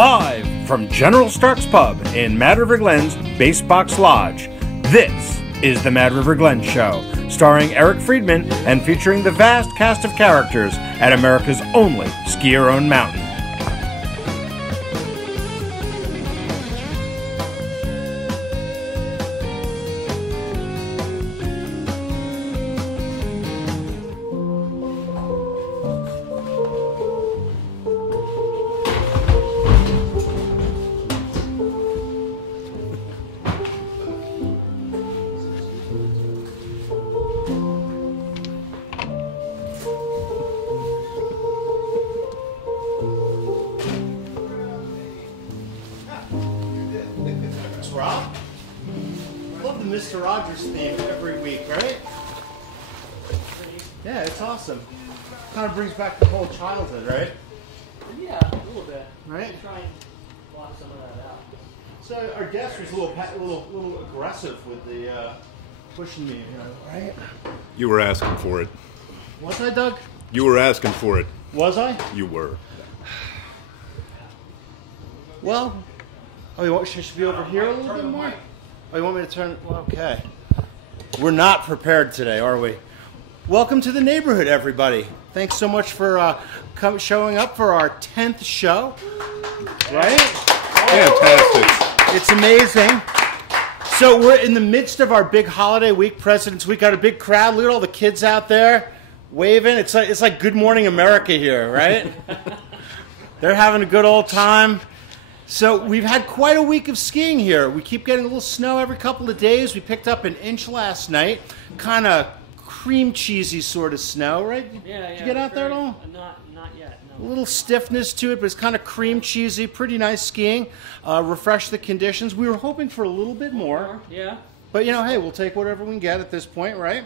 Live from General Stark's Pub in Mad River Glen's Basebox Lodge, this is the Mad River Glen Show, starring Eric Friedman and featuring the vast cast of characters at America's only ski-your-own mountain. Rob? I love the Mr. Rogers theme every week, right? Yeah, it's awesome. Kind of brings back the whole childhood, right? Yeah, a little bit. Right? Try and block some of that out. So our guest was a little aggressive with the pushing me, right? You were asking for it. Was I, Doug? You were asking for it. Was I? You were. Well, should be over here a little bit more? Oh, you want me to turn? Well, okay. We're not prepared today, are we? Welcome to the neighborhood, everybody. Thanks so much for showing up for our 10th show. Right? Fantastic. It's amazing. So we're in the midst of our big holiday week, President's Week. Got a big crowd. Look at all the kids out there waving. It's like Good Morning America here, right? They're having a good old time. So we've had quite a week of skiing here. We keep getting a little snow every couple of days. We picked up an inch last night. Kind of cream cheesy sort of snow, right? Yeah. Did you get out there at all? Not yet, no. A little stiffness to it, but it's kind of cream cheesy. Pretty nice skiing. Refresh the conditions. We were hoping for a little bit more. Yeah. But, hey, we'll take whatever we can get at this point, right?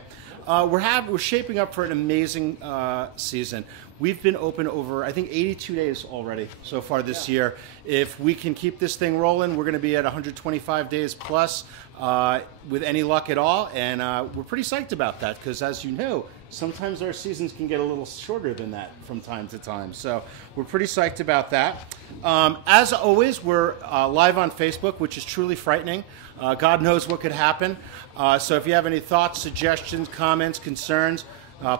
We're shaping up for an amazing season. We've been open over, I think, 82 days already so far this year. If we can keep this thing rolling, we're going to be at 125 days plus with any luck at all. And we're pretty psyched about that because, as you know, sometimes our seasons can get a little shorter than that from time to time. So we're pretty psyched about that. As always, we're live on Facebook, which is truly frightening. God knows what could happen. So if you have any thoughts, suggestions, comments, concerns,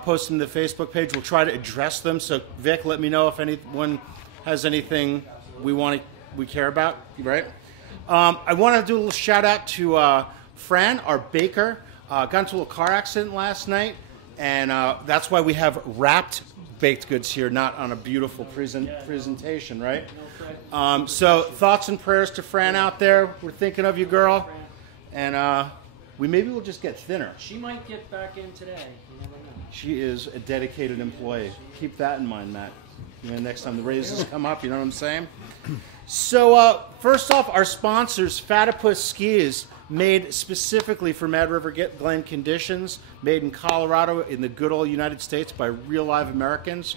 post them to the Facebook page. We'll try to address them. So Vic, let me know if anyone has anything we care about, right? I want to do a little shout out to Fran, our baker. Got into a little car accident last night, and that's why we have wrapped baked goods here, not on a beautiful presentation, right? So thoughts and prayers to Fran out there. We're thinking of you, girl. And maybe we'll just get thinner. She might get back in today. You never know. She is a dedicated employee. Keep that in mind, Matt. Next time the raises come up, you know what I'm saying? So first off, our sponsors, Fatipus Skis, made specifically for Mad River Glen conditions, made in Colorado in the good old United States by real live Americans.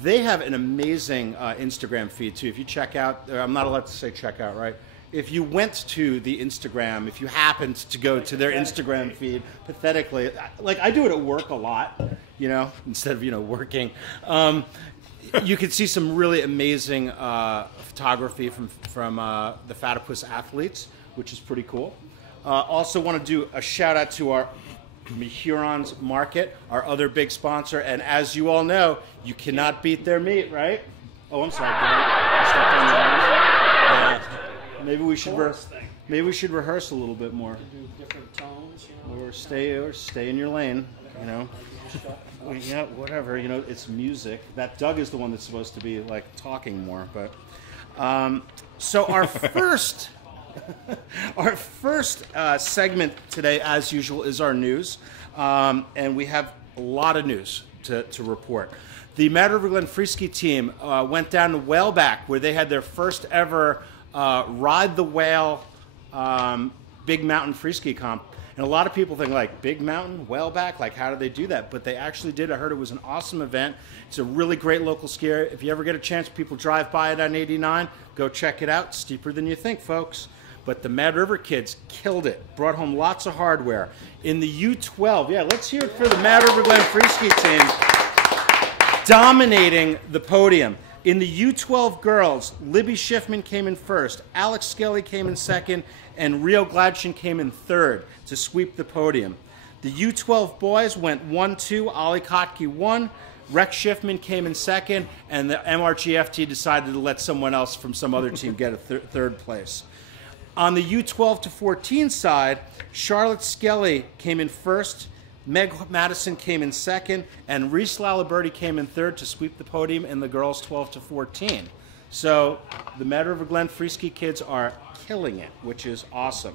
They have an amazing Instagram feed, too. If you check out, I'm not allowed to say check out, right? If you went to the Instagram, if you happened to go to their Instagram feed, pathetically, like I do it at work a lot, instead of, working, you can see some really amazing photography from the Fatipus athletes, which is pretty cool. Also want to do a shout out to our Huron's Market, our other big sponsor, and as you all know, you cannot beat their meat, right? Oh, I'm sorry. I stepped on your nose. Maybe we should rehearse a little bit more. Do different tones, Or stay in your lane, Yeah, whatever. It's music. That Doug is the one that's supposed to be like talking more. But so our first segment today, as usual, is our news, and we have a lot of news to report. The Mad River Glen Freeski team went down to Whaleback, where they had their first ever Ride the Whale Big Mountain Freeski comp. And a lot of people think, like, Big Mountain, Whaleback, like, how did they do that? But they actually did. I heard it was an awesome event. It's a really great local skier. If you ever get a chance, people drive by it on 89, go check it out. It's steeper than you think, folks. But the Mad River kids killed it. Brought home lots of hardware. In the U12, yeah, let's hear it for the Mad River Glen Freeski team. Dominating the podium. In the U12 girls, Libby Schiffman came in first, Alex Skelly came in second, and Rio Gladchen came in third to sweep the podium. The U12 boys went 1-2, Ollie Kotke won, Rex Schiffman came in second, and the MRGFT decided to let someone else from some other team get a third place. On the U12 to 14 side, Charlotte Skelly came in first, Meg Madison came in second, and Reese Laliberti came in third to sweep the podium in the girls 12 to 14. So the Mad River Glen free ski kids are killing it, which is awesome.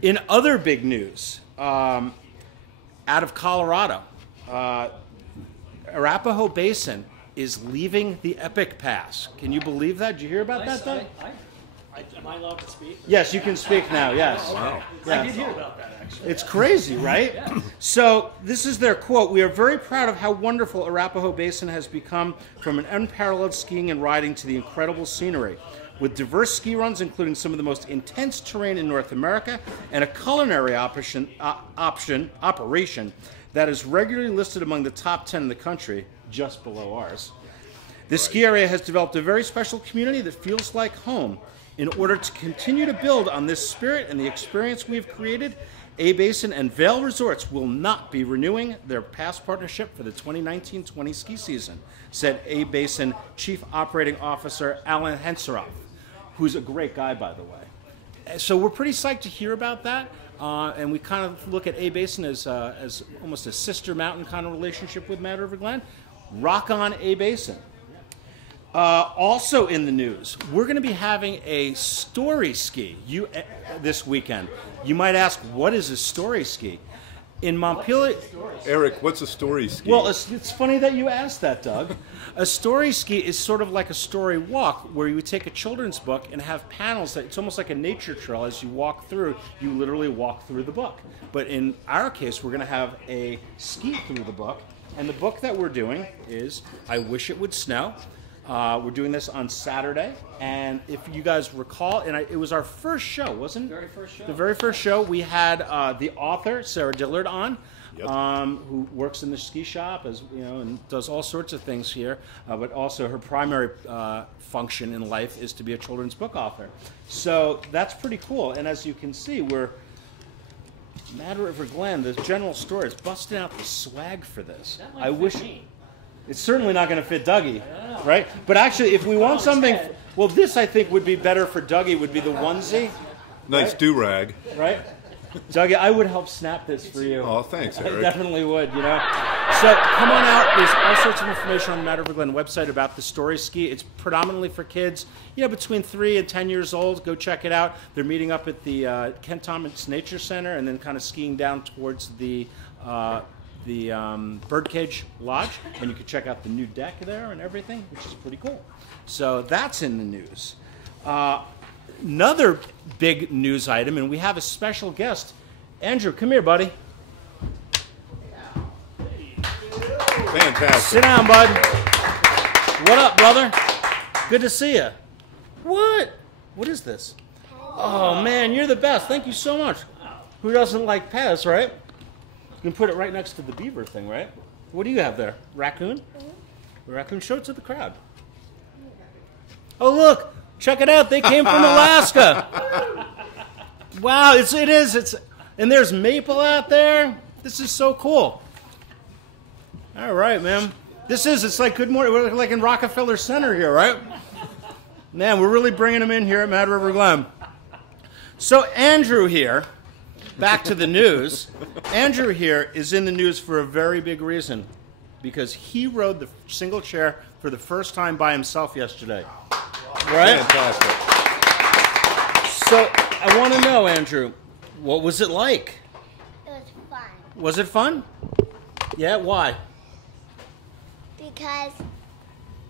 In other big news, out of Colorado, Arapahoe Basin is leaving the Epic Pass. Can you believe that? Did you hear about that, Doug? Am I allowed to speak? Yes, you can speak now, yes. Wow. Yeah. I did hear about that, actually. It's crazy, right? Yeah. So this is their quote. "We are very proud of how wonderful Arapahoe Basin has become, from an unparalleled skiing and riding to the incredible scenery. With diverse ski runs, including some of the most intense terrain in North America, and a culinary operation that is regularly listed among the top 10 in the country, just below ours. This ski area has developed a very special community that feels like home. In order to continue to build on this spirit and the experience we have created, A-Basin and Vail Resorts will not be renewing their past partnership for the 2019-20 ski season," said A-Basin Chief Operating Officer Alan Henseroff, who's a great guy, by the way. So we're pretty psyched to hear about that, and we kind of look at A-Basin as almost a sister mountain kind of relationship with Mad River Glen. Rock on A-Basin. Also in the news, we're going to be having a story ski this weekend. You might ask, what is a story ski? In Montpelier... Eric, what's a story ski? Well, it's funny that you asked that, Doug. A story ski is sort of like a story walk, where you would take a children's book and have panels that it's almost like a nature trail. As you walk through, you literally walk through the book. But in our case, we're going to have a ski through the book. And the book that we're doing is I Wish It Would Snow. We're doing this on Saturday, and if you guys recall, it was our first show, wasn't it? Very first show. The very first show, we had the author, Sarah Dillard, on, Yep. who works in the ski shop, as you know, and does all sorts of things here, but also her primary function in life is to be a children's book author. So that's pretty cool, and as you can see, we're Mad River Glen, the general store, is busting out the swag for this. That might I fit wish... me. It's certainly not going to fit Dougie, right? But actually, if we want something, well, this I think would be better for Dougie. Would be the onesie, Nice right? do-rag. Right? Dougie, I would help snap this for you. Oh, thanks, I Eric. definitely would. You know. So come on out. There's all sorts of information on the Mad River Glen website about the story ski. It's predominantly for kids, between 3 and 10 years old. Go check it out. They're meeting up at the Kent Thomas Nature Center, and then kind of skiing down towards the Birdcage Lodge, and you can check out the new deck there and everything, which is pretty cool. So that's in the news. Another big news item, and we have a special guest. Andrew, come here, buddy. Fantastic. Sit down, bud. What up, brother? Good to see you. What? What is this? Oh, man, you're the best. Thank you so much. Who doesn't like Pez, right? You can put it right next to the beaver thing, right? What do you have there? Raccoon? Mm-hmm. Raccoon, show it to the crowd. Oh, look. Check it out. They came from Alaska. Wow, it is. And there's maple out there. This is so cool. All right, man. It's like Good Morning. We're like in Rockefeller Center here, right? Man, we're really bringing them in here at Mad River Glen. So Andrew here, back to the news. Andrew here is in the news for a very big reason, because he rode the single chair for the first time by himself yesterday. Right? Fantastic. So I want to know, Andrew, what was it like? It was fun Was it fun? Yeah, why? because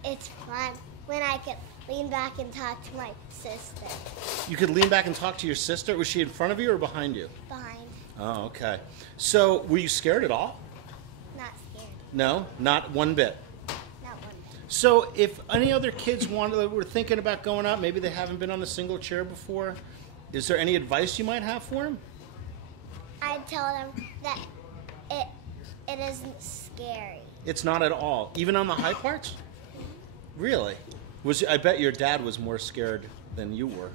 it's fun when I can lean back and talk to my sister You could lean back and talk to your sister. Was she in front of you or behind you? behind. Oh, okay. So were you scared at all? Not scared. No, not one bit. Not one. So if any other kids were thinking about going out, maybe they haven't been on a single chair before, is there any advice you might have for them? I tell them that it isn't scary. It's not at all. Even on the high parts? Really? I bet your dad was more scared than you were,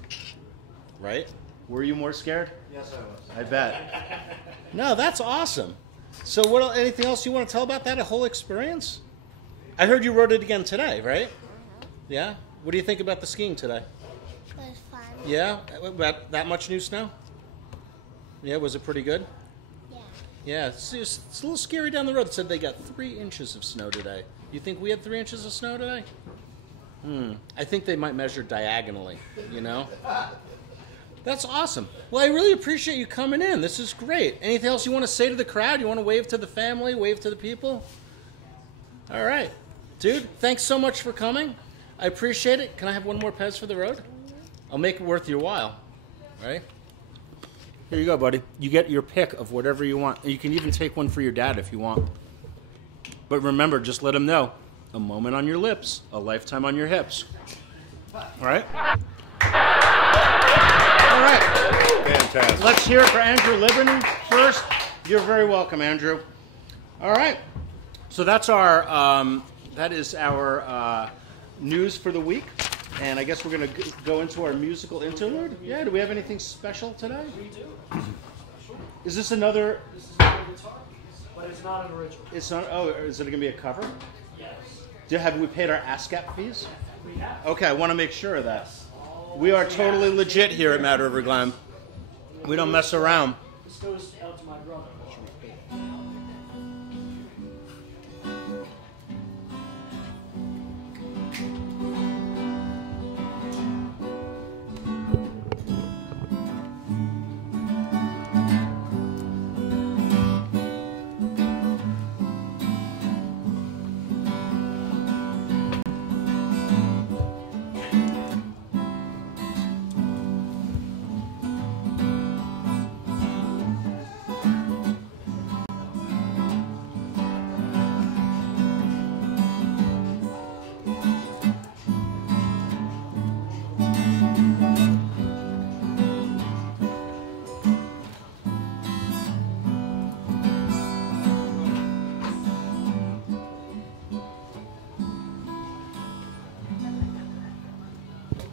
right? Were you more scared? Yes, I was. I bet. No, that's awesome. So anything else you want to tell about that whole experience? I heard you rode it again today, right? Yeah? What do you think about the skiing today? It was fun. Yeah? About that much new snow? Yeah, was it pretty good? Yeah. Yeah, it's a little scary down the road. It said they got 3 inches of snow today. You think we had 3 inches of snow today? I think they might measure diagonally, you know? That's awesome. Well, I really appreciate you coming in. This is great. Anything else you want to say to the crowd? You want to wave to the family, wave to the people? All right. Dude, thanks so much for coming. I appreciate it. Can I have one more Pez for the road? I'll make it worth your while. All right? Here you go, buddy. You get your pick of whatever you want. You can even take one for your dad if you want. But remember, just let him know. A moment on your lips, a lifetime on your hips. All right? All right. Fantastic. Let's hear it for Andrew Liberty first. You're very welcome, Andrew. All right. So that's that is our news for the week. And I guess we're going to go into our musical interlude. Yeah, do we have anything special today? We do. Is this another... This is another guitar piece, but it's not an original. It's not... Oh, is it going to be a cover? Yes. Have we paid our ASCAP fees? We have. Okay, I want to make sure of that. We are totally legit here at Mad River Glen. We don't mess around. This goes out to my brother.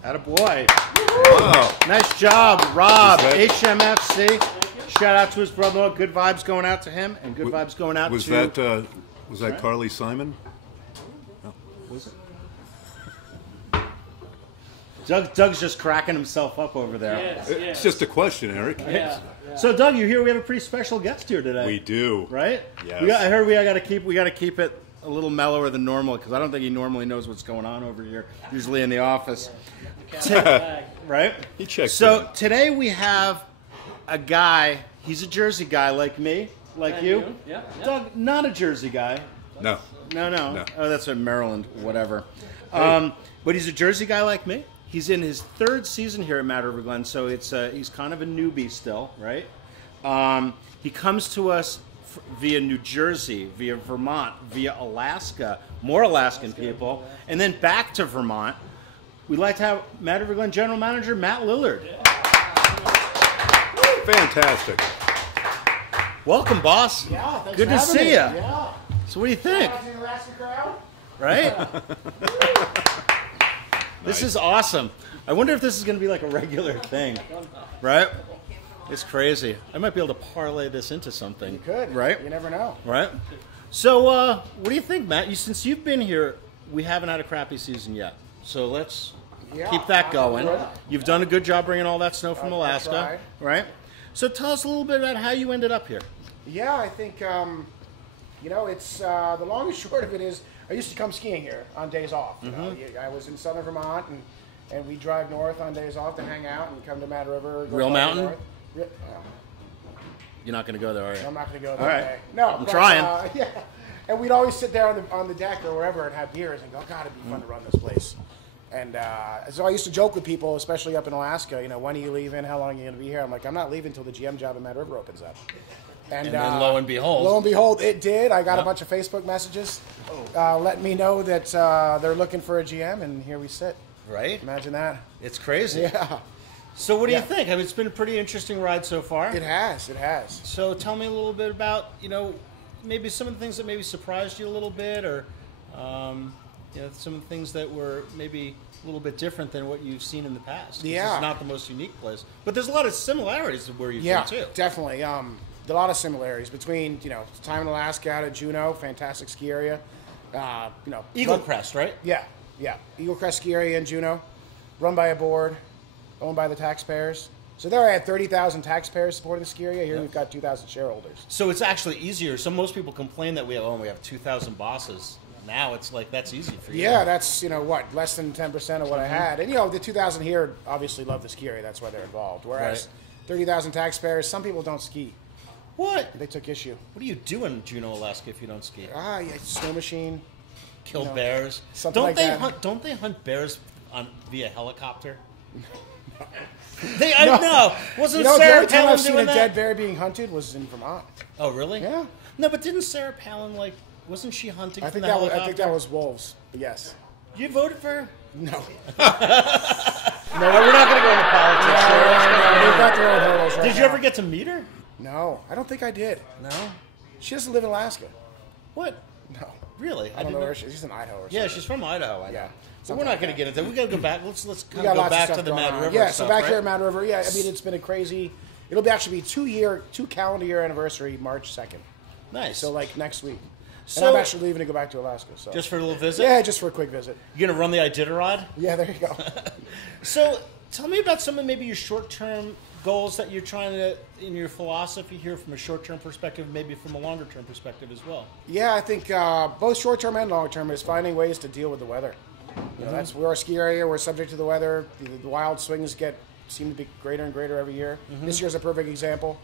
Attaboy. Wow. Nice job, Rob. Was that- HMFC. Shout out to his brother. Good vibes going out to him, and good vibes going out Was to... that Carly Simon? Was it? Doug's just cracking himself up over there. Yes, It's yes. just a question, Eric. Yeah. So, Doug, you hear we have a pretty special guest here today. We do. Right? Yes. I heard we got to keep it a little mellower than normal because I don't think he normally knows what's going on over here. Usually in the office, right? He checks So in. today we have a guy. He's a Jersey guy like me, like And you. you. Yeah, yeah. Doug, not a Jersey guy. No. No. Oh, that's in Maryland, whatever. But he's a Jersey guy like me. He's in his 3rd season here at Mad River Glen, so he's kind of a newbie still, right? He comes to us via New Jersey, via Vermont, via Alaska, more Alaskan people, and then back to Vermont. We'd like to have Mad River Glen General Manager Matt Lillard. Fantastic. Welcome, boss. Yeah, thanks Good for to having see me. ya. Yeah. So what do you think? Shout out to the Alaska crowd. Right? This is awesome. I wonder if this is going to be like a regular thing. Right? It's crazy. I might be able to parlay this into something. You could. Right? You never know. Right? So, what do you think, Matt? Since you've been here, we haven't had a crappy season yet. So let's keep that going. You've done a good job bringing all that snow from Alaska. Right? So tell us a little bit about how you ended up here. Yeah, I think, it's the long and short of it is I used to come skiing here on days off. You know, I was in southern Vermont, and we drive north on days off to hang out and come to Mad River. Go Real farther mountain? north. You're not going to go there, are you? I'm not going to go that All right. way. No, I'm but, trying. Yeah, and we'd always sit there on the deck or wherever and have beers and go, God, it'd be fun to run this place. And so I used to joke with people, especially up in Alaska, when are you leaving? How long are you going to be here? I'm like, I'm not leaving until the GM job at Mad River opens up. And then lo and behold. it did. I got a bunch of Facebook messages letting me know that they're looking for a GM, and here we sit. Right? Imagine that. It's crazy. Yeah. So what do you Yeah. think? I mean, it's been a pretty interesting ride so far. It has. So tell me a little bit about, maybe some of the things that maybe surprised you a little bit, or some of the things that were maybe a little bit different than what you've seen in the past. Yeah. It's not the most unique place. But there's a lot of similarities to where you've Yeah, been, too. definitely. A lot of similarities between, time in Alaska out at Juneau, fantastic ski area. Eagle Crest, right? Yeah. Eagle Crest ski area in Juneau, run by a board, owned by the taxpayers. So there I had 30,000 taxpayers supporting the ski area. Here we've got 2,000 shareholders. So it's actually easier. So most people complain that we have 2,000 bosses. Now it's like that's easy for you. Yeah, that's, less than 10% of what I had. And, the 2,000 here obviously love the ski area. That's why they're involved. Whereas 30,000 taxpayers, some people don't ski. What? They took issue. What do you do in Juneau, Alaska if you don't ski? Yeah, snow machine. Kill bears? Something like that. Don't they hunt bears via helicopter? I know. Wasn't the Sarah only time Palin I've seen doing a that? dead bear being hunted was in Vermont. Oh, really? Yeah. No, but didn't Sarah Palin, wasn't she hunting from the helicopter? I think that was wolves. But yes. You voted for her? No. No, we're not going to go into politics. They've got their own hurdles right Did you now. ever get to meet her? No, I don't think I did. No. She doesn't live in Alaska. What? No. Really? I don't know where she is. She's in Idaho or something. Yeah, she's from Idaho. I know. Yeah. So we're not going to get into that. We got to go back. Let's kind We of got go lots of back stuff to the going Mad on. River. Yeah, stuff, so back right? here at Mad River, it's been a crazy. It'll actually be 2 calendar year anniversary, March 2nd. Nice. So next week. So- and I'm actually leaving to go back to Alaska. So Just for a little visit? yeah, just for a quick visit. You going to run the Iditarod? Yeah, there you go. So tell me about some of maybe your short-term goals that you're trying to, in your philosophy here from a short-term perspective, maybe from a longer-term perspective as well. Yeah, I think both short-term and long-term is finding ways to deal with the weather. That's we're a ski area. We're subject to the weather. The wild swings seem to be greater and greater every year. This year's a perfect example.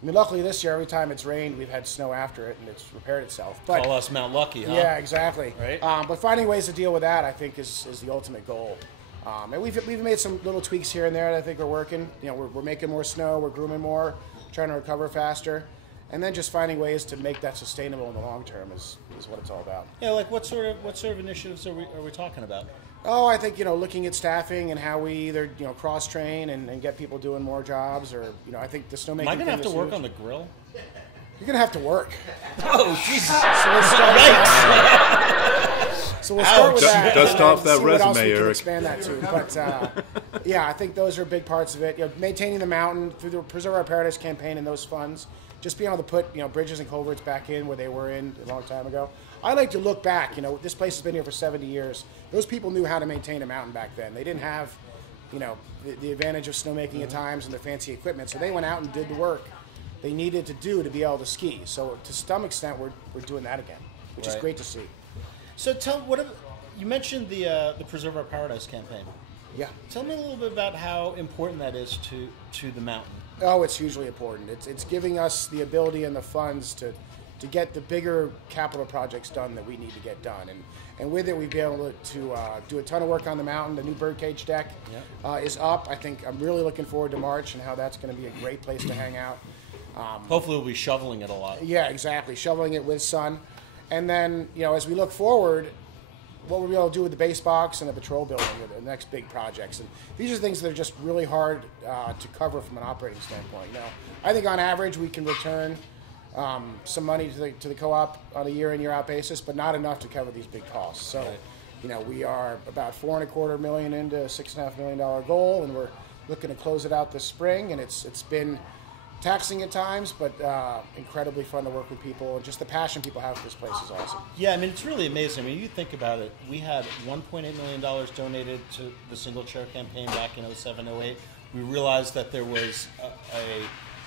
I mean, luckily this year, every time it's rained, we've had snow after it, and it's repaired itself. But Call us Mount Lucky, huh? yeah, exactly. Right. But finding ways to deal with that, I think, is the ultimate goal. And we've made some little tweaks here and there that I think are working. We're making more snow, we're grooming more, trying to recover faster, and then just finding ways to make that sustainable in the long term is what it's all about. Yeah, like what sort of initiatives are we talking about? Oh, I think looking at staffing and how we either cross train and get people doing more jobs, or I think the snowmaking. Am I going to have to thing is work huge. on the grill? You're going to have to work. Oh, Jesus! So we'll start with that. Dust and off then that see what else resume, we can Eric. expand that to. But yeah, I think those are big parts of it. Maintaining the mountain through the Preserve Our Paradise campaign and those funds. Just being able to put bridges and culverts back in where they were in a long time ago. I like to look back. This place has been here for 70 years. Those people knew how to maintain a mountain back then. They didn't have, the advantage of snowmaking at times and the fancy equipment. So they went out and did the work they needed to do to be able to ski. So to some extent, we're doing that again, which is Right. great to see. So you mentioned the Preserve Our Paradise campaign. Yeah. Tell me a little bit about how important that is to the mountain. Oh, it's hugely important. It's giving us the ability and the funds to get the bigger capital projects done that we need to get done. And with it, we've been able to do a ton of work on the mountain. The new birdcage deck is up. I think I'm really looking forward to March and how that's going to be a great place to hang out. Hopefully we'll be shoveling it a lot. Yeah, exactly. Shoveling it with sun. And then, as we look forward, what we'll be able to do with the base box and the patrol building are the next big projects. And these are things that are just really hard to cover from an operating standpoint. I think on average we can return some money to the co-op on a year in, year out basis, but not enough to cover these big costs. So, we are about $4.25 million into a $6.5 million goal, and we're looking to close it out this spring. And it's been taxing at times, but incredibly fun to work with people. And just the passion people have for this place is awesome. Yeah, I mean, it's really amazing. I mean, you think about it. We had $1.8 million donated to the single chair campaign back in 07, 08. We realized that there was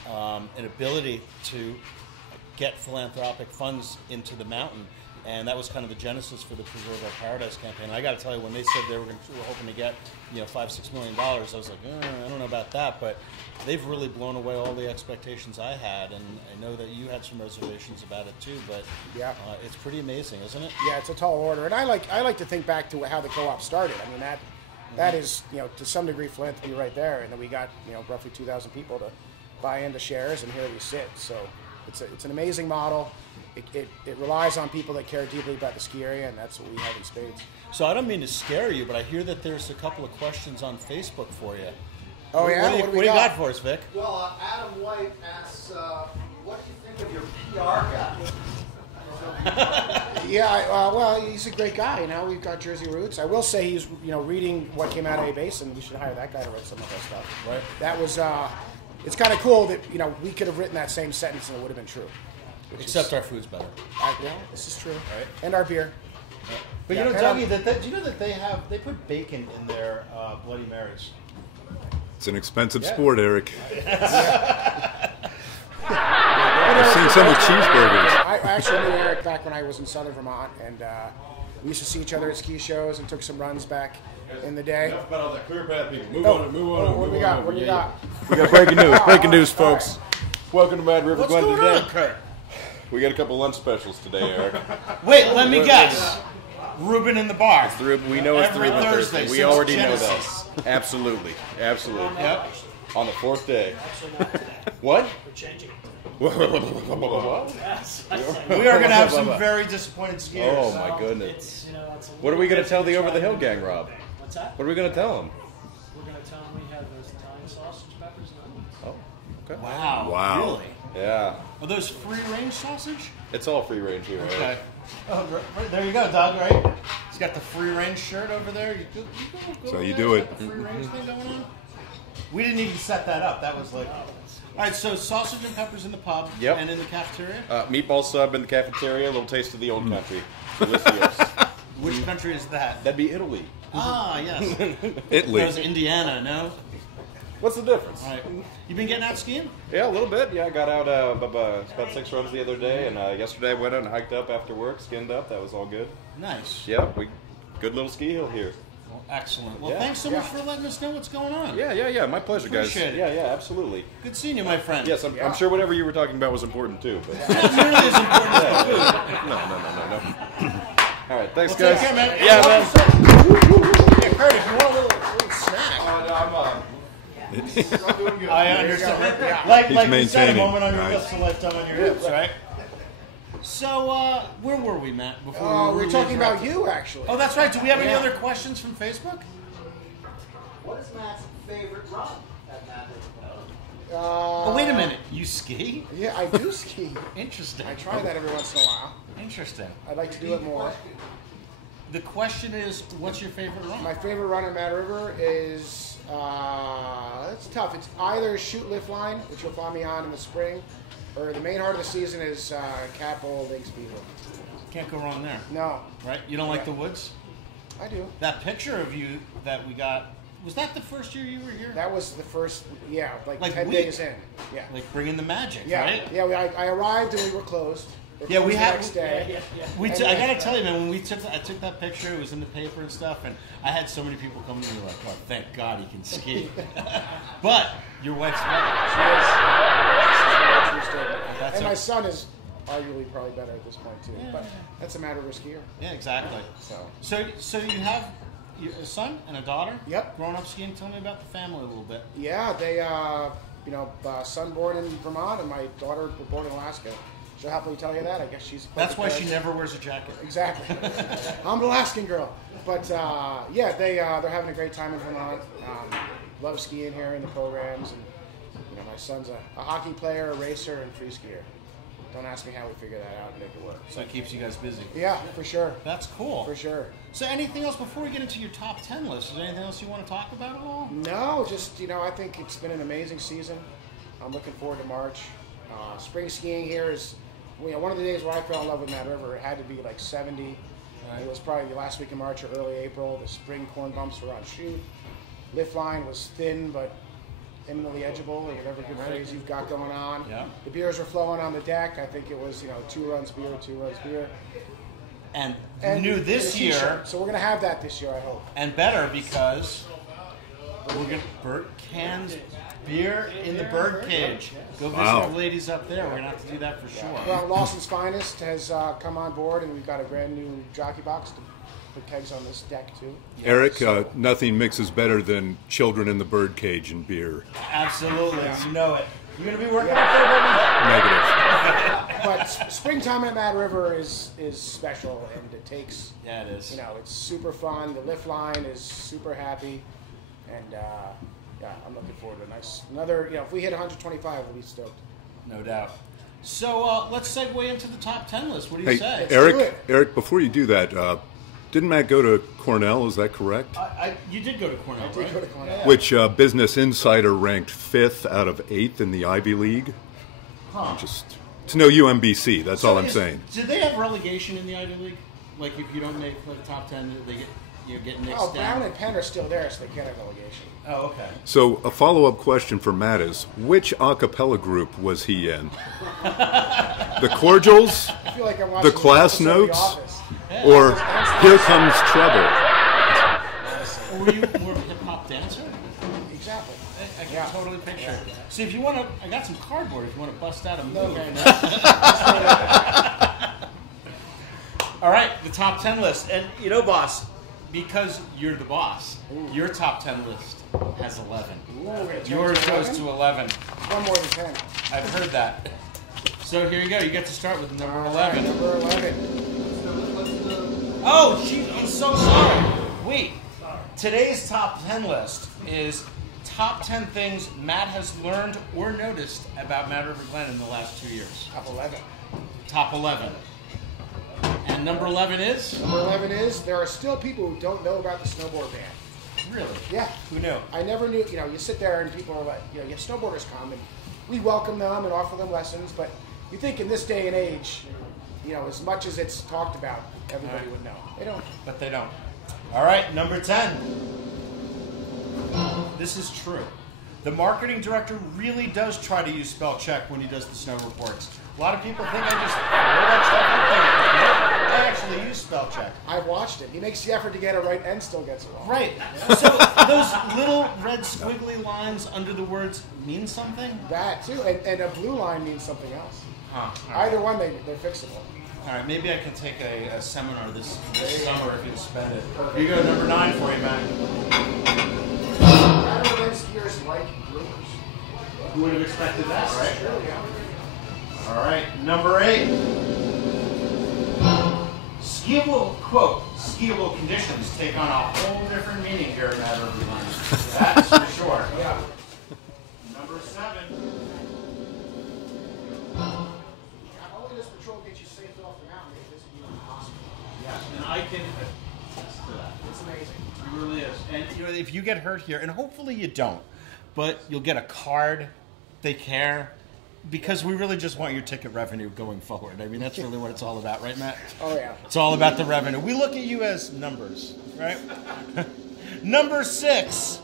an ability to get philanthropic funds into the mountain, and that was kind of the genesis for the Preserve Our Paradise campaign. And I got to tell you, when they said they were hoping to get $5-6 million, I was like, I don't know about that, but they've really blown away all the expectations I had, and I know that you had some reservations about it too. But Yeah. It's pretty amazing, isn't it? Yeah, it's a tall order, and I like to think back to how the co-op started. I mean, that is to some degree philanthropy right there, and then we got roughly 2,000 people to buy into shares, and here we sit. So it's an amazing model. It relies on people that care deeply about the ski area, and that's what we have in spades. So I don't mean to scare you, but I hear that there's a couple of questions on Facebook for you. Oh yeah, What do you got for us, Vic? Well, Adam White asks, what do you think of your PR guy? Yeah, well, he's a great guy. You know, we've got Jersey roots. I will say he's, reading what came out of A Basin. We should hire that guy to write some of that stuff. Right. That was, it's kind of cool that, we could have written that same sentence and it would have been true. Except our food's better. Yeah, this is true. Right. And our beer. But Yeah, Dougie, do you know that they put bacon in their Bloody Marys? It's an expensive Yeah. sport, Eric. I've seen some with cheeseburgers. I actually knew Eric back when I was in southern Vermont, and we used to see each other at ski shows and took some runs back in the day. Enough about all that clear path people. Move Oh, on, move on. what do we got? What do we got? We got breaking news, folks. Welcome to Mad River What's Glen going today. on, Kurt? We got a couple lunch specials today, Eric. Wait, let me guess. Reuben in the bar. We know it's Every 3 Thursday We since already Genesis. know that. Absolutely. Yep. On the 4th day. Actually, not today. What? We're changing it. What? Yes. We are going to have some very disappointed skiers. Oh my goodness. It's, that's a What are we going to tell the little over the hill different gang, Rob? What's that? What are we going to tell them? We're going to tell them we have those Italian sausage peppers and onions. Oh, okay. Wow. Wow. Really? Yeah. Are those free-range sausage? It's all free range here, Okay. right? Oh, right, there you go, Doug, right? He's got the free-range shirt over there. You go So over you there. do He's it. got the free-range thing going on. We didn't even set that up. That was like... All right, so sausage and peppers in the pub Yep. and in the cafeteria? Meatball sub in the cafeteria, a little taste of the old country. Delicious. Which country is that? That'd be Italy. Ah, yes. Italy. That was Indiana, no? What's the difference? All right. You been getting out skiing? Yeah, a little bit. Yeah, I got out about 6 runs the other day, and yesterday I went out and hiked up after work, skinned up. That was all good. Nice. Yeah, good little ski hill here. Well, excellent. Well, Yeah. thanks so much for letting us know what's going on. Yeah. My pleasure, guys. Appreciate it. Yeah, absolutely. Good seeing you, my friend. Yes, I'm sure whatever you were talking about was important too. But Not nearly as important as the food. no. All right, thanks, Well, guys. take care, man. Yeah, man. Yeah, Kurt, if you want a little snack. I'm doing good. I understand. Yeah. Like He's you said, a maintaining. moment on your Right. lips, a lifetime on your hips, right? So, where were we, Matt? Before We were really talking about interrupted? you, actually. Oh, that's right. Do we have any Yeah. other questions from Facebook? What is Matt's favorite run at Mad River Glen? Oh, wait a minute. You ski? Yeah, I do ski. Interesting. I try that every once in a while. Interesting. I'd like to do it more. The question is, what's your favorite run? My favorite run at Mad River is, it's tough. It's either shoot lift line, which you'll find me on in the spring, or the main heart of the season is Capel Lake Speedway. Can't go wrong there, No, right? You don't like Yeah. the woods? I do. That picture of you that we got, was that the first year you were here? That was the first, like 10 week. days in. Yeah. Like bringing the magic, Yeah, right? yeah. I arrived and we were closed. Yeah, we closed had- the next day. I gotta tell you, man, when I took that picture, it was in the paper and stuff, and I had so many people come to me like, "Oh, thank God he can ski." But your wife's better. That's And my a- son is arguably probably better at this point too. But that's a matter of a skier. Yeah, exactly. So So you have a son and a daughter. Yep. Growing up skiing. Tell me about the family a little bit. yeah, they son born in Vermont and my daughter born in Alaska. She'll happily tell you that. I guess she's. That's why she never wears a jacket. Exactly. I'm an Alaskan girl. But yeah, they're having a great time in Vermont. Love skiing here in the programs, and my son's a hockey player, a racer, and free skier. Don't ask me how we figure that out and make it work. So it keeps you guys busy. Yeah, for sure. That's cool. For sure. So anything else before we get into your top 10 list? Is there anything else you want to talk about at all? No, just, I think it's been an amazing season. I'm looking forward to March. Spring skiing here is, one of the days where I fell in love with Mad River, it had to be like 70. Right. It was probably the last week of March or early April. The spring corn bumps were on shoot. Lift line was thin, but eminently edgeable, or whatever good phrase you've got going on. Yeah. The beers were flowing on the deck. I think it was, 2 runs beer. And And new this and a t-shirt. year, So we're going to have that this year, I hope. and better because we're going to canned beer in the bird cage. Go visit Wow. the ladies up there. We're going to have to do that for sure. Well, Lawson's Finest has come on board, and we've got a brand new jockey box to put kegs on this deck, too. Eric, nothing mixes better than children in the birdcage and beer. Absolutely. You know it. You're going to be working up there, Negative. But springtime at Mad River is special, and it takes, baby? Yeah, it is. it's super fun. The lift line is super happy, and yeah, I'm looking forward to another, if we hit 125, we'll be stoked. No doubt. So let's segue into the top 10 list. What do you say? Eric, before you do that, didn't Matt go to Cornell? Is that correct? You did go to Cornell, I did go to Cornell. Which Business Insider ranked 5th out of 8th in the Ivy League. It's no UMBC. That's all I'm saying. Do they have relegation in the Ivy League? Like if you don't make the top 10, they get nixed down. Brown and Penn are still there, so they can't have relegation. Oh, okay. So a follow-up question for Matt is, which a cappella group was he in? The Cordials? I feel like I'm watching The Class an episode of The Notes? Office. Or Here Comes Trouble? Or were you more of a hip-hop dancer? Exactly. I can totally picture it. See, if you want to, I got some cardboard if you want to bust out a move. Okay, no. All right, the top 10 list. And you know, boss, because you're the boss, your top 10 list has 11. Yours goes to 11. One more than 10. I've heard that. So here you go. You get to start with number 11. Number 11. Oh, I'm so sorry. Wait. Today's top 10 list is top 10 things Matt has learned or noticed about Mad River Glen in the last 2 years. Top 11. Top 11. And number 11 is? Number 11 is, there are still people who don't know about the snowboard ban. Really? Yeah. Who knew? I never knew, you sit there and people are like, you have snowboarders come and we welcome them and offer them lessons, but you think in this day and age, as much as it's talked about, everybody would know. They don't. But they don't. All right, number 10. This is true. The marketing director really does try to use spell check when he does the snow reports. A lot of people think I just throw that stuff up there. I actually use spell check. I've watched it. He makes the effort to get it right and still gets it wrong. Right. So those little red squiggly lines under the words mean something? That too. And a blue line means something else. Huh. Either one, they're fixable. All right, maybe I can take a seminar this summer if you spend it. Here you go, number 9 for you, Matt. Mad River Glen skiers like bloomers. Who would have expected that, right? Sure, yeah. All right, number 8. Skiable conditions take on a whole different meaning here at Mad River Glen. That's for sure. Yeah. Number 7. Only this patrol gets you safe off the mountain. They visit you in the hospital. Yeah, and I can attest to that. It's amazing. It really is. And if you get hurt here, and hopefully you don't, but you'll get a card. They care. Because we really just want your ticket revenue going forward. I mean, that's really what it's all about, right, Matt? Oh, yeah. It's all about the revenue. We look at you as numbers, right? Number 6.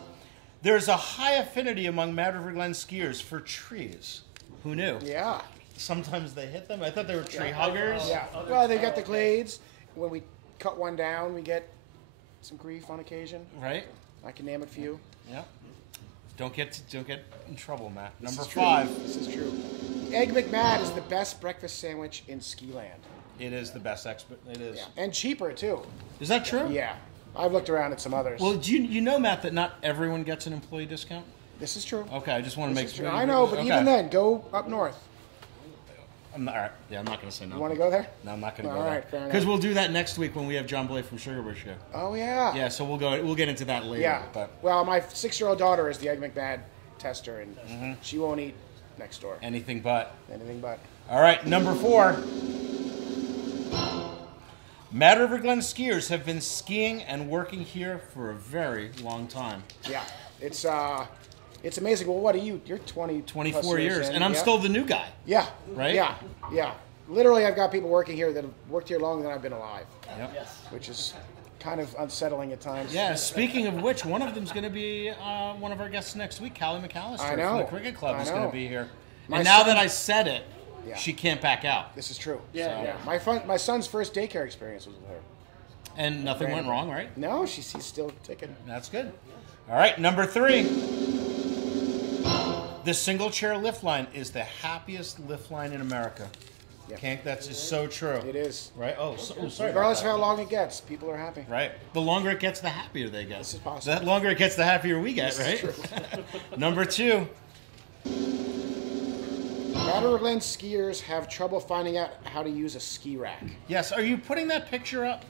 There's a high affinity among Mad River Glen skiers for trees. Who knew? Yeah. Sometimes they hit them. I thought they were tree huggers. Yeah. Well, they got the glades. When we cut one down, we get some grief on occasion. Right? I can name a few. Yeah. Don't get in trouble, Matt. Number This is true. 5. This is true. Egg McMad is the best breakfast sandwich in ski land. It is the best expert. It is. Yeah. And cheaper, too. Is that true? Yeah. I've looked around at some others. Well, do you know, Matt, that not everyone gets an employee discount? This is true. Okay, I just want to make sure. I know, but even then, go up north. I'm not, all right. Yeah, I'm not going to say no. You want to go there? No, I'm not going to All go right, fair there. enough. Because we'll do that next week when we have John Blake from Sugar Bush Show. Oh, yeah. Yeah, so we'll get into that later. Yeah. But Well, my 6-year-old daughter is the Egg McMad tester, and she won't eat next door. anything but. Anything but. All right, number 4. Mad River Glen skiers have been skiing and working here for a very long time. Yeah. It's amazing. Well, what are you? You're 20 24 plus years, in, and I'm yeah? still the new guy. Yeah. Right? Yeah. Yeah. Literally, I've got people working here that have worked here longer than I've been alive, Yep. which is kind of unsettling at times. Yeah, speaking of which, one of them's going to be one of our guests next week. Callie McAllister I from know. the Cricket Club I is going know. to be here. My And now son- that I said it, Yeah. she can't back out. This is true. Yeah. Yeah. My son's first daycare experience was with her. And nothing went wrong, right? No, he's still ticking. That's good. All right, number 3. The single chair lift line is the happiest lift line in America. Yeah. That's just so true. It is. Right? Sorry. Regardless of about how long it gets, people are happy. that. Right. The longer it gets, the happier they get. This is possible. The longer it gets, the happier we get, This right? is true. Number 2. Mad River Glen skiers have trouble finding out how to use a ski rack. Yes. Are you putting that picture up?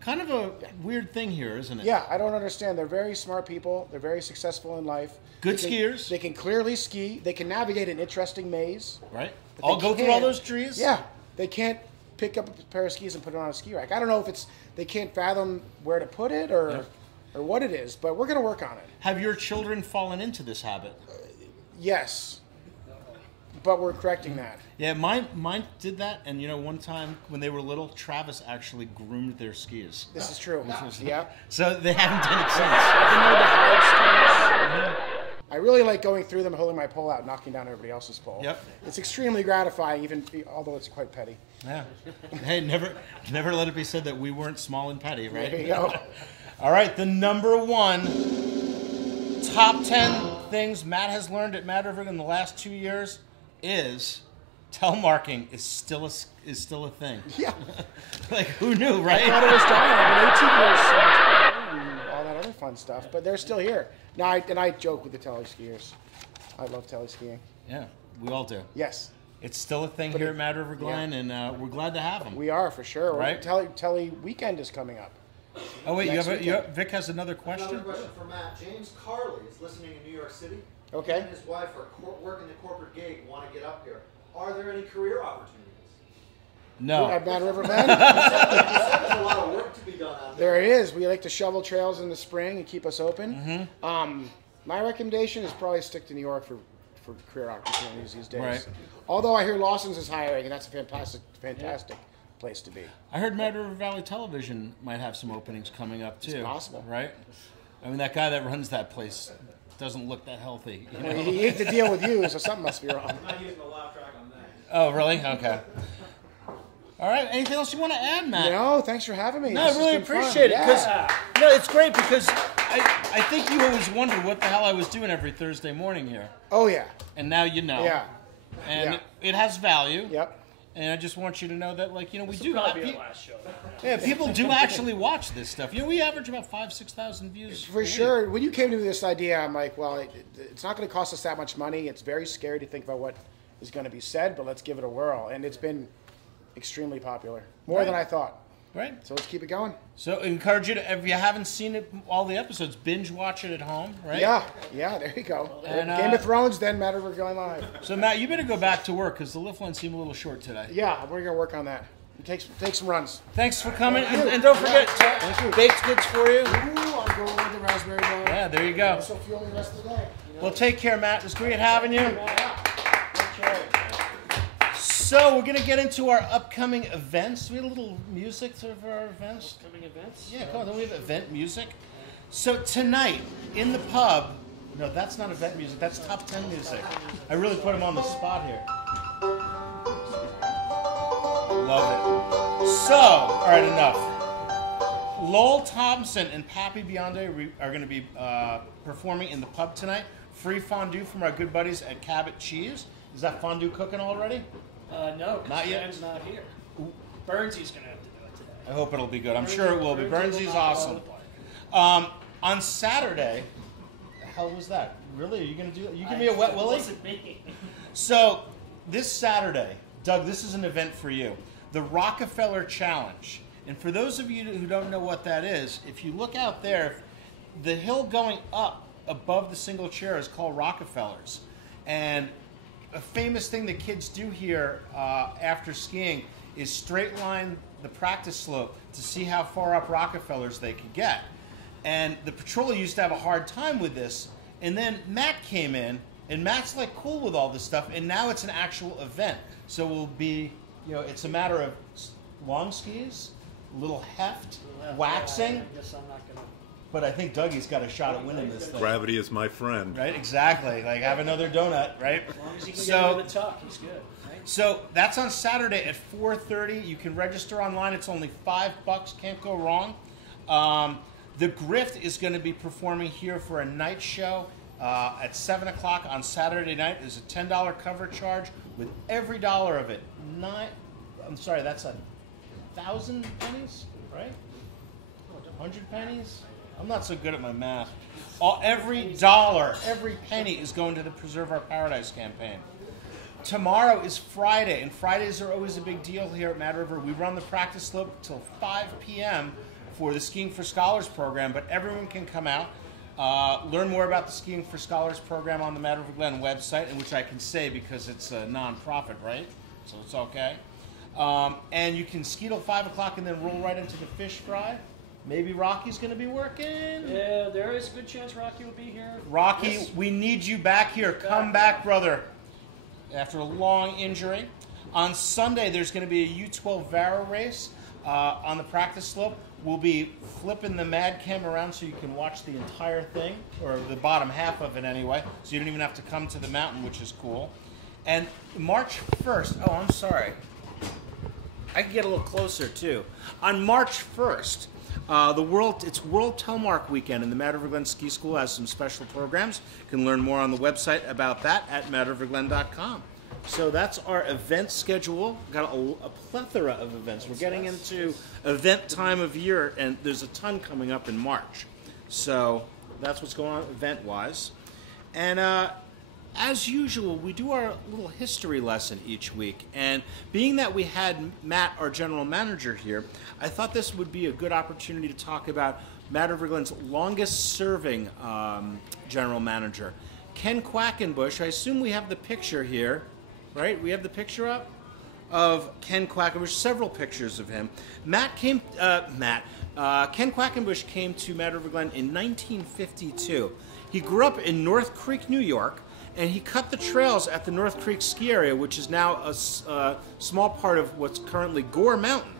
Kind of a weird thing here, isn't it? Yeah, I don't understand. They're very smart people. They're very successful in life. Good They can- skiers. They can clearly ski. They can navigate an interesting maze. Right? But I'll they go through all can't- those trees? Yeah, they can't pick up a pair of skis and put it on a ski rack. I don't know if it's they can't fathom where to put it or what it is, but we're going to work on it. Have your children fallen into this habit? Yes, but we're correcting that. Yeah, mine did that, and one time when they were little, Travis actually groomed their skis. This is true. Yeah. So they haven't done it since. I know the hard skis. I really like going through them, holding my pole out, knocking down everybody else's pole. Yep. It's extremely gratifying, even although it's quite petty. Yeah. Hey, never let it be said that we weren't small and petty, right? There you go. All right, the number one top 10 things Matt has learned at Mad River in the last 2 years is telemarking is still a thing. Yeah. Like, who knew, right? I thought it was dying. And all that other fun stuff, but they're still here. Now, I joke with the teleskiers. I love teleskiing. Yeah, we all do. Yes, It's still a thing here at Mad River Glen, and we're glad to have them. we are for sure. Right. Tele weekend is coming up. Oh wait, Next weekend. Vic has another question. Another question for Matt. James Carley is listening in New York City. Okay. He and his wife are working the corporate gig, want to get up here. Are there any career opportunities? No. At Mad River Glen. There's a lot of work to be done out there. There it is. We like to shovel trails in the spring and keep us open. My recommendation is probably stick to New York for career opportunities these days. Right. Although I hear Lawson's is hiring, and that's a fantastic place to be. I heard Mad River Valley Television might have some openings coming up too. It's possible. Right? I mean, that guy that runs that place doesn't look that healthy. You know? He ate the deal with you, so something must be wrong. I'm not using the laugh track on that. Oh, really? Okay. All right. Anything else you want to add, Matt? No, thanks for having me. No, This I has really been fun. appreciate it because Yeah. it's great because I think you always wondered what the hell I was doing every Thursday morning here, Oh yeah. and now you know. Yeah. And Yeah. it has value. Yep. And I just want you to know that, like, we This do will probably be have our last show. yeah, people do actually watch this stuff. We average about 5,000-6,000 views For sure. When you came to me with this idea, I'm like, well, it's not going to cost us that much money. It's very scary to think about what is going to be said, but let's give it a whirl. And it's been extremely popular, more than I thought. Right. So let's keep it going. So encourage you to, if you haven't seen it, all the episodes, binge watch it at home, right? Yeah, there you go. And, Game of Thrones, then Mad River Glen live. So Matt, you better go back to work because the lift lines seem a little short today. Yeah, we're going to work on that. Take some runs. Thanks for coming, and don't forget, baked goods for you. Ooh, I'm going with the raspberry bar. Yeah, there you go. This will fuel me the rest of the day. Well, take care, Matt. It was great having you. So we're gonna get into our upcoming events. We had a little music for our events. Upcoming events? Yeah, come on. Don't we have event music? So tonight in the pub. No, that's not event music. That's top 10 music. I really put him on the spot here. Love it. So, all right, enough. Lowell Thompson and Pappy Bionde are going to be performing in the pub tonight. Free fondue from our good buddies at Cabot Cheese. Is that fondue cooking already? No, Not yet. Dan's not here. Burnsy's going to have to do it today. I hope it'll be good. I'm sure it will be. Burnsy's awesome. On Saturday, the hell was that? Really? Are you going to do that? You give me a wet willy? Wasn't me. So, this Saturday, Doug, this is an event for you. The Rockefeller Challenge. And for those of you who don't know what that is, if you look out there, the hill going up above the single chair is called Rockefeller's. And a famous thing that kids do here after skiing is straight line the practice slope to see how far up Rockefeller's they could get. And the patroller used to have a hard time with this. And then Matt came in, and Matt's like cool with all this stuff, and now it's an actual event. So we'll be, it's a matter of long skis, a little heft, waxing. I guess I'm not going to. But I think Dougie's got a shot at winning this thing. Gravity is my friend. Right, exactly. Like, have another donut, right? As long as he can get over the tuck, he's good. Right? So that's on Saturday at 4:30. You can register online. It's only $5. Can't go wrong. The Grift is going to be performing here for a night show at 7 o'clock on Saturday night. There's a $10 cover charge with every dollar of it. That's 1,000 pennies, right? 100 pennies? I'm not so good at my math. Every dollar, every penny is going to the Preserve Our Paradise campaign. Tomorrow is Friday, and Fridays are always a big deal here at Mad River. We run the practice slope till 5 p.m. for the Skiing for Scholars program, but everyone can come out. Learn more about the Skiing for Scholars program on the Mad River Glen website, and which I can say because it's a non-profit, right? So it's okay. And you can ski till 5 o'clock and then roll right into the fish fry. Maybe Rocky's going to be working. Yeah, there is a good chance Rocky will be here. Rocky, Yes. we need you back here. Come back, brother. After a long injury. On Sunday, there's going to be a U12 Vara race on the practice slope. We'll be flipping the Mad Cam around so you can watch the entire thing, or the bottom half of it anyway, so you don't even have to come to the mountain, which is cool. And March 1st, oh, I'm sorry. I can get a little closer, too. On March 1st, it's World Telemark Weekend, and the Mad River Glen Ski School has some special programs. You can learn more on the website about that at madriverglen.com. So that's our event schedule. Got a plethora of events. We're getting into event time of year, and there's a ton coming up in March. So that's what's going on event-wise. And as usual, we do our little history lesson each week. And being that we had Matt, our general manager, here, I thought this would be a good opportunity to talk about Mad River Glen's longest-serving general manager, Ken Quackenbush. I assume we have the picture here. Right, we have the picture up of Ken Quackenbush. Several pictures of him. Ken Quackenbush came to Mad River Glen in 1952. He grew up in North Creek, New York, and he cut the trails at the North Creek ski area, which is now a small part of what's currently Gore Mountain.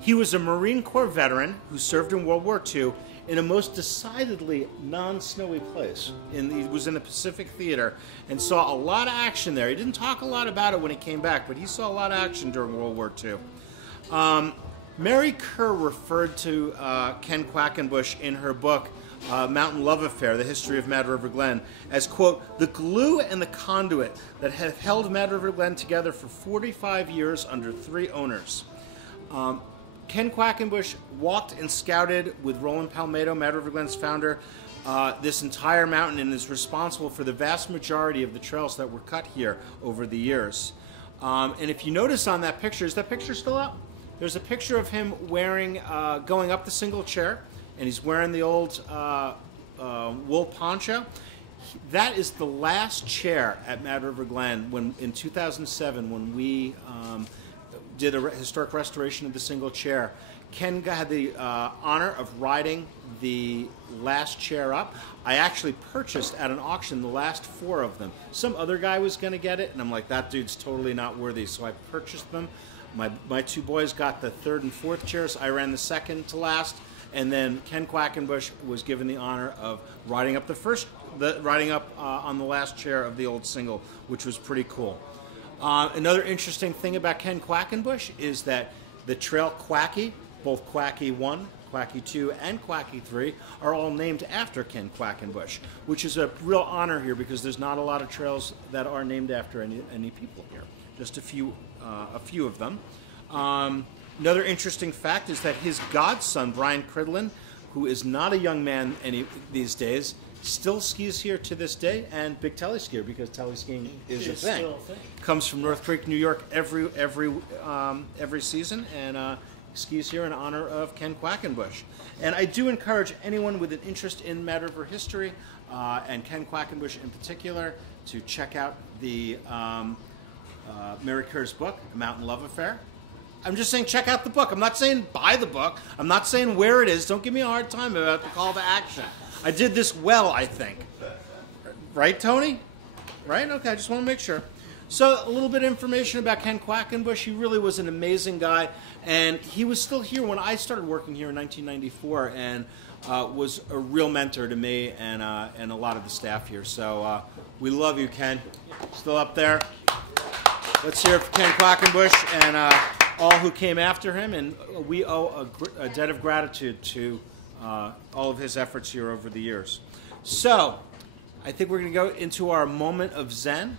He was a Marine Corps veteran who served in World War II in a most decidedly non-snowy place. He was in the Pacific Theater and saw a lot of action there. He didn't talk a lot about it when he came back, but he saw a lot of action during World War II. Mary Kerr referred to Ken Quackenbush in her book, Mountain Love Affair, The History of Mad River Glen, as, quote, the glue and the conduit that have held Mad River Glen together for 45 years under 3 owners. Ken Quackenbush walked and scouted with Roland Palmetto, Mad River Glen's founder, this entire mountain, and is responsible for the vast majority of the trails that were cut here over the years. And if you notice on that picture, is that picture still up? There's a picture of him wearing, going up the single chair, and he's wearing the old wool poncho. That is the last chair at Mad River Glen in 2007 when we did a historic restoration of the single chair. Ken had the honor of riding the last chair up. I actually purchased at an auction the last 4 of them. Some other guy was going to get it, and I'm like, that dude's totally not worthy, so I purchased them. My 2 boys got the 3rd and 4th chairs. I ran the second to last, and then Ken Quackenbush was given the honor of riding up on the last chair of the old single, which was pretty cool. Another interesting thing about Ken Quackenbush is that the trail Quacky, both Quacky 1, Quacky 2, and Quacky 3, are all named after Ken Quackenbush, which is a real honor here because there's not a lot of trails that are named after any people here. Just a few of them. Another interesting fact is that his godson, Brian Cridlin, who is not a young man these days, still skis here to this day, and big telly skier because telly skiing is a thing. Still a thing. Comes from North Creek, New York every season, and skis here in honor of Ken Quackenbush. And I do encourage anyone with an interest in Mad River history and Ken Quackenbush in particular to check out the Mary Kerr's book, Mountain Love Affair. I'm just saying check out the book. I'm not saying buy the book. I'm not saying where it is. Don't give me a hard time about the call to action. I did this well, I think. Right, Tony? Right? Okay, I just want to make sure. So a little bit of information about Ken Quackenbush. He really was an amazing guy, and he was still here when I started working here in 1994, and was a real mentor to me and a lot of the staff here. So we love you, Ken. Still up there. Let's hear it for Ken Quackenbush and all who came after him, and we owe a debt of gratitude to all of his efforts here over the years. So, I think we're going to go into our moment of Zen.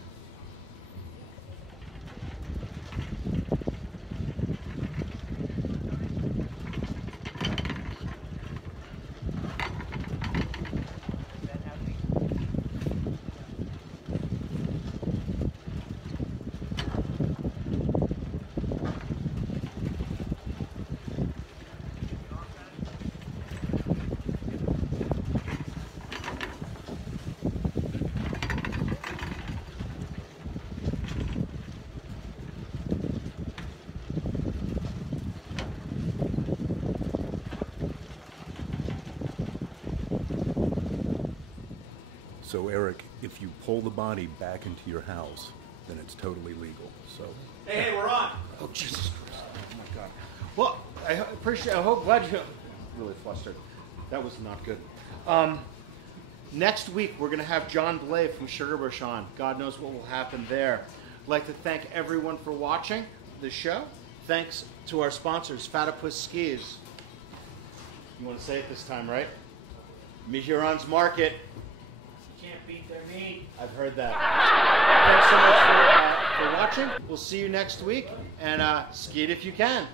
So, Eric, if you pull the body back into your house, then it's totally legal. So. Hey, we're on. Oh, Jesus Christ. Oh, my God. Well, I appreciate, glad you, really flustered. That was not good. Next week, we're going to have John Blay from Sugarbush on. God knows what will happen there. I'd like to thank everyone for watching the show. Thanks to our sponsors, Fatapus Skis. You want to say it this time, right? Mijiran's Market. Can't beat their meat. I've heard that. Thanks so much for watching. We'll see you next week, and ski it if you can.